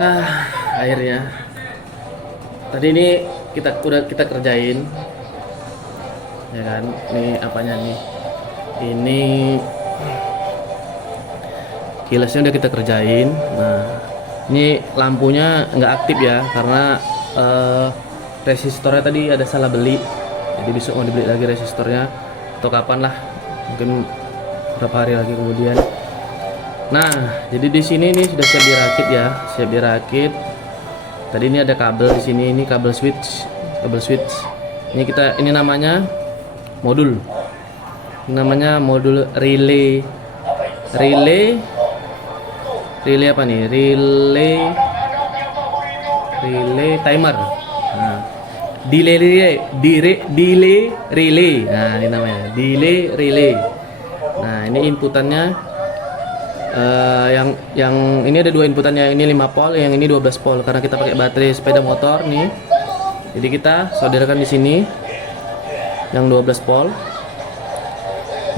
Akhirnya tadi ini kita kerjain ya kan. Ini apanya nih, ini kilasnya udah kita kerjain. Nah, ini lampunya nggak aktif ya karena resistornya tadi ada salah beli, jadi besok mau dibeli lagi resistornya atau kapan lah, mungkin berapa hari lagi kemudian. Nah, jadi di sini ini sudah siap dirakit ya, siap dirakit. Tadi ini ada kabel di sini, ini kabel switch. Ini namanya modul. Namanya modul relay. Relay apa nih? Relay timer. Nah, delay relay. Nah, ini namanya delay relay. Nah, ini inputannya. Yang ini ada dua inputannya, ini 5 volt, yang ini 12 volt karena kita pakai baterai sepeda motor nih. Jadi kita solderkan di sini yang 12 volt.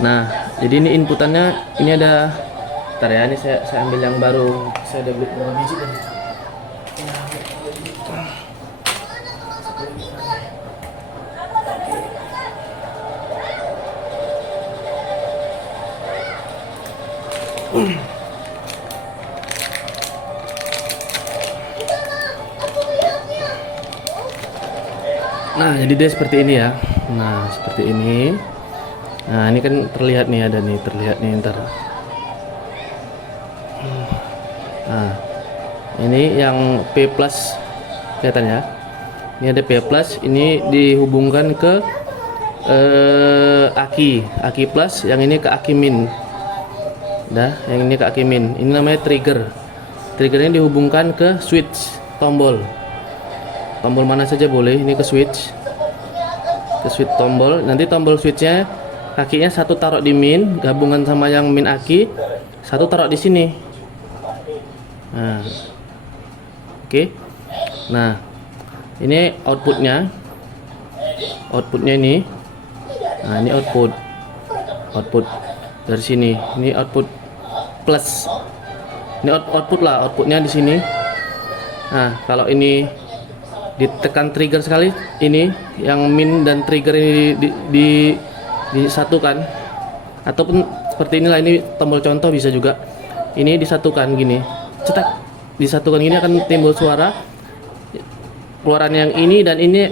Nah, jadi ini inputannya, ini ada, bentar ya, ini saya ambil yang baru, saya udah beli berapa biji tadi. Nah, jadi dia seperti ini ya. Nah, seperti ini. Nah, ini kan terlihat nih, ada nih, terlihat nih ntar. Nah, ini yang P plus kelihatan ya. Ini ada P plus, ini dihubungkan ke aki plus, yang ini ke aki min. Dah, yang ini ke aki min. Ini namanya trigger. Triggernya dihubungkan ke switch tombol. Tombol mana saja boleh, ini ke switch tombol. Nanti tombol switchnya kakinya satu taruh di min, gabungan sama yang min aki, satu taruh di sini. Nah, oke. Nah, ini outputnya ini. Nah, ini output dari sini. Ini output plus. Ini outputnya di sini. Nah, kalau ini ditekan trigger sekali, ini yang min dan trigger ini disatukan, ataupun seperti inilah, ini tombol contoh bisa juga. Ini disatukan gini, cetak, disatukan gini akan timbul suara. Keluaran yang ini dan ini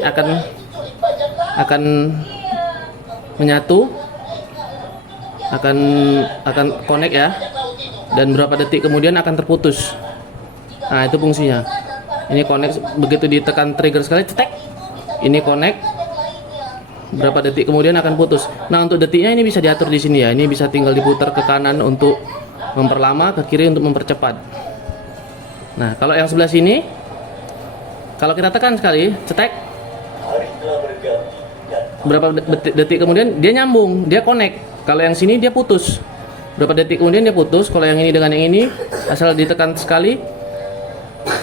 akan menyatu, akan connect ya, dan berapa detik kemudian akan terputus. Nah, itu fungsinya. Ini connect, begitu ditekan trigger sekali, cetek, ini connect, berapa detik kemudian akan putus. Nah, untuk detiknya ini bisa diatur di sini ya. Ini bisa tinggal diputar ke kanan untuk memperlama, ke kiri untuk mempercepat. Nah, kalau yang sebelah sini, kalau kita tekan sekali, cetek, berapa detik kemudian dia nyambung, dia connect. Kalau yang sini dia putus, berapa detik kemudian dia putus. Kalau yang ini dengan yang ini, asal ditekan sekali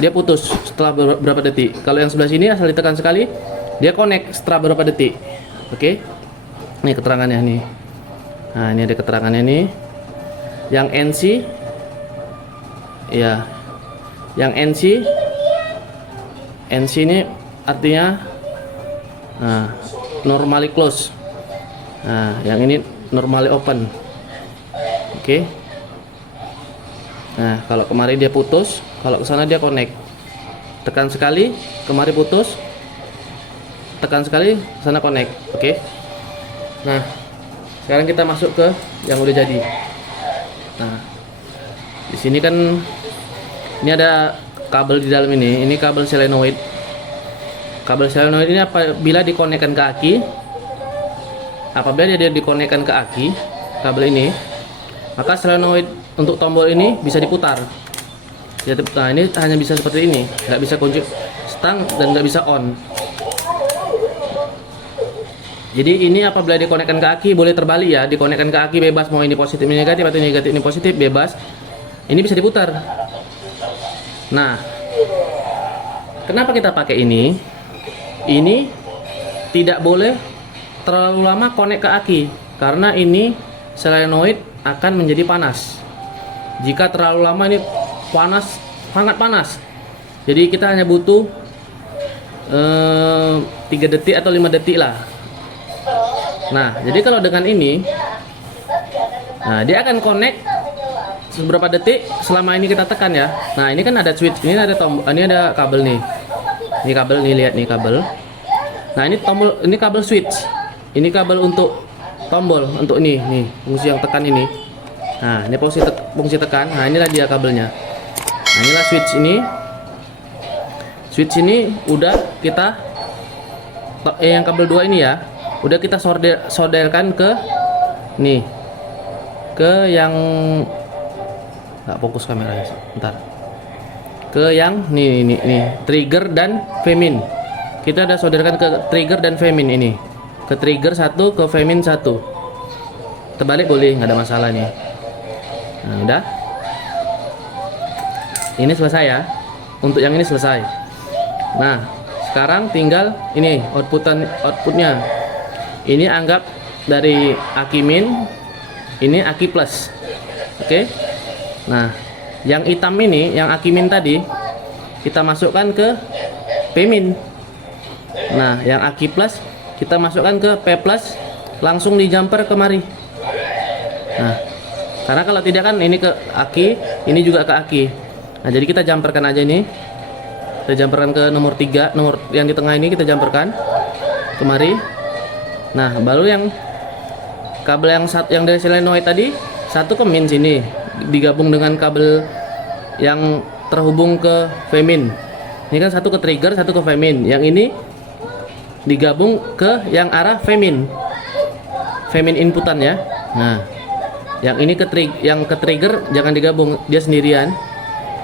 dia putus setelah berapa detik. Kalau yang sebelah sini asal ditekan sekali dia connect setelah berapa detik. Oke. Ini keterangannya nih. Nah, ini ada keterangannya nih. Yang NC ya. Yang NC ini artinya normally close. Nah, yang ini normally open. Oke. Nah, kalau kemarin dia putus, kalau ke sana dia connect. Tekan sekali, kemari putus. Tekan sekali, sana connect. Oke. Nah, sekarang kita masuk ke yang udah jadi. Nah, di sini kan ini ada kabel di dalam ini. Ini kabel solenoid. Kabel solenoid ini apabila dikonekkan ke aki, apabila dia dikonekkan ke aki, kabel ini, maka solenoid untuk tombol ini bisa diputar. Nah, ini hanya bisa seperti ini, nggak bisa kunci stang dan nggak bisa on. Jadi ini apabila dikonekkan ke aki boleh terbalik ya, dikonekkan ke aki bebas, mau ini positif ini negatif atau ini negatif ini positif bebas. Ini bisa diputar. Nah, kenapa kita pakai ini? Ini tidak boleh terlalu lama konek ke aki karena ini solenoid akan menjadi panas. Jika terlalu lama ini panas, sangat panas. Jadi kita hanya butuh 3 detik atau 5 detik lah. Nah, jadi kalau dengan ini, nah dia akan connect beberapa detik selama ini kita tekan ya. Nah, ini kan ada switch, ini ada tombol, ini ada kabel nih. Ini kabel nih, lihat nih kabel. Nah, ini tombol, ini kabel switch. Ini kabel untuk tombol untuk ini, nih fungsi yang tekan ini. Nah, ini fungsi tekan. Nah, inilah dia kabelnya. Nah, inilah switch ini. Switch ini udah kita yang kabel 2 ini ya, udah kita solderkan ke nih, ke yang nggak fokus kameranya, bentar, ke yang nih trigger dan Femin. Kita udah solderkan ke trigger dan Femin ini, ke trigger satu, ke Femin satu. Terbalik boleh, nggak ada masalah nih. Nah, udah, ini selesai ya, untuk yang ini selesai. Nah, sekarang tinggal ini outputnya. Ini anggap dari aki min, ini aki plus. Oke. Nah, yang hitam ini, yang aki min tadi, kita masukkan ke P min. Nah, yang aki plus kita masukkan ke P plus, langsung di jumper kemari. Nah, karena kalau tidak kan ini ke aki, ini juga ke aki. Nah, jadi kita jumperkan aja ini. Kita jumperkan ke nomor 3, nomor yang di tengah ini kita jumperkan kemari. Nah, baru yang kabel yang dari solenoid tadi satu ke min sini, digabung dengan kabel yang terhubung ke Femin. Ini kan satu ke trigger, satu ke Femin. Yang ini digabung ke yang arah Femin. Femin inputan ya. Nah, yang ini yang ke trigger jangan digabung, dia sendirian.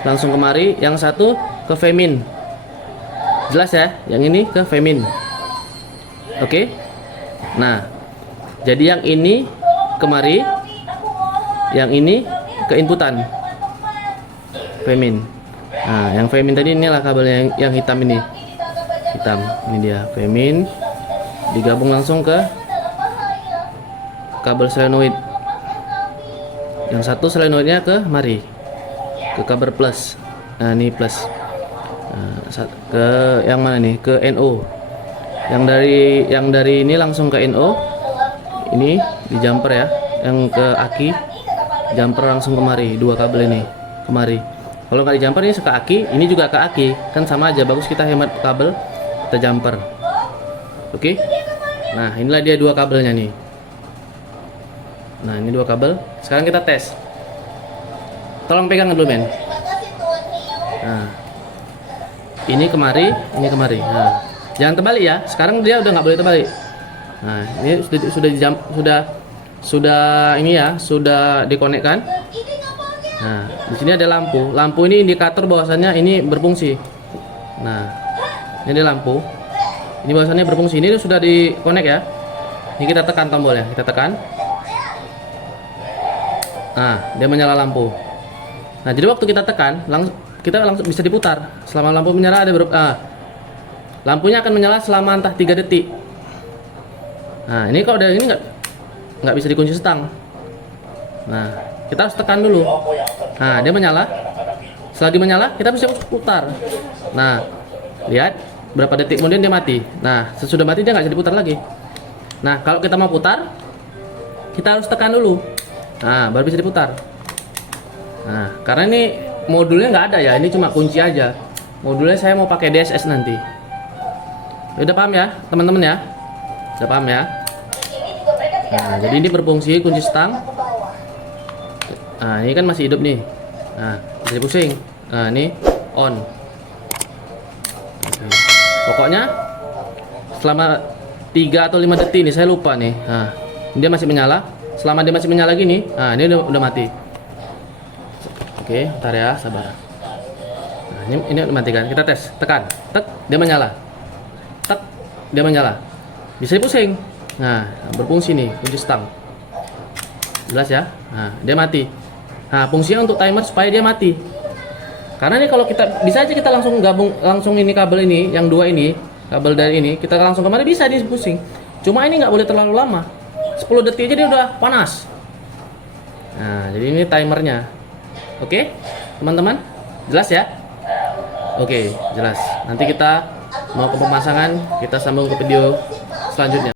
Langsung kemari, yang satu ke Femin. Jelas ya, yang ini ke Femin. Oke. Nah, jadi yang ini kemari, yang ini ke inputan Femin. Nah, yang Femin tadi inilah kabelnya yang hitam ini. Hitam, ini dia Femin. Digabung langsung ke kabel solenoid. Yang satu solenoidnya ke mari, ke kabel plus. Nah, ini plus. Nah, ke yang mana nih? Ke NO. Yang dari ini langsung ke NO. Ini di jumper ya. Yang ke aki, jumper langsung kemari. Dua kabel ini kemari. Kalau nggak di jumper ini ke aki, ini juga ke aki. Kan sama aja, bagus kita hemat kabel, kita jumper. Oke. Nah, inilah dia dua kabelnya nih. Nah, ini dua kabel. Sekarang kita tes. Tolong pegang dulu, men. Nah, ini kemari, ini kemari. Nah, jangan terbalik ya. Sekarang dia udah nggak boleh terbalik. Nah, ini sudah ini ya, sudah dikonekkan. Nah, di sini ada lampu. Lampu ini indikator bahwasannya ini berfungsi. Nah, ini ada lampu. Ini bahwasannya berfungsi. Ini sudah dikonek ya. Ini kita tekan tombolnya, kita tekan. Nah, dia menyala lampu. Nah, jadi waktu kita tekan, kita langsung bisa diputar. Selama lampu menyala ada lampunya akan menyala selama entah 3 detik. Nah, ini kalau dari ini nggak bisa dikunci setang. Nah, kita harus tekan dulu. Nah, dia menyala. Setelah dia menyala, kita bisa putar. Nah, lihat berapa detik kemudian dia mati. Nah, sesudah mati dia nggak bisa diputar lagi. Nah, kalau kita mau putar, kita harus tekan dulu. Nah, baru bisa diputar. Nah, karena ini modulnya nggak ada ya, ini cuma kunci aja. Modulnya saya mau pakai DSS nanti. Udah paham ya, teman-teman ya? Udah paham ya? Nah, jadi ini berfungsi kunci stang. Nah, ini kan masih hidup nih. Nah, bisa dipusing. Nah, ini on. Oke. Pokoknya selama 3 atau 5 detik ini saya lupa nih. Nah, dia masih menyala. Selama dia masih menyala gini, nah ini udah mati. Oke, bentar ya, sabar. Nah, ini udah mati kan? Kita tes, tekan, tek, dia menyala. Tek, dia menyala. Bisa dipusing. Nah, berfungsi nih, kunci stang. Jelas ya? Nah, dia mati. Nah, fungsinya untuk timer supaya dia mati. Karena nih kalau kita bisa aja kita langsung gabung langsung ini kabel ini, yang dua ini, kabel dari ini, kita langsung kemari bisa dipusing. Cuma ini nggak boleh terlalu lama. 10 detik aja dia udah panas. Nah, jadi ini timernya. Oke, teman-teman, jelas ya? Oke, jelas. Nanti kita mau ke pemasangan, kita sambung ke video selanjutnya.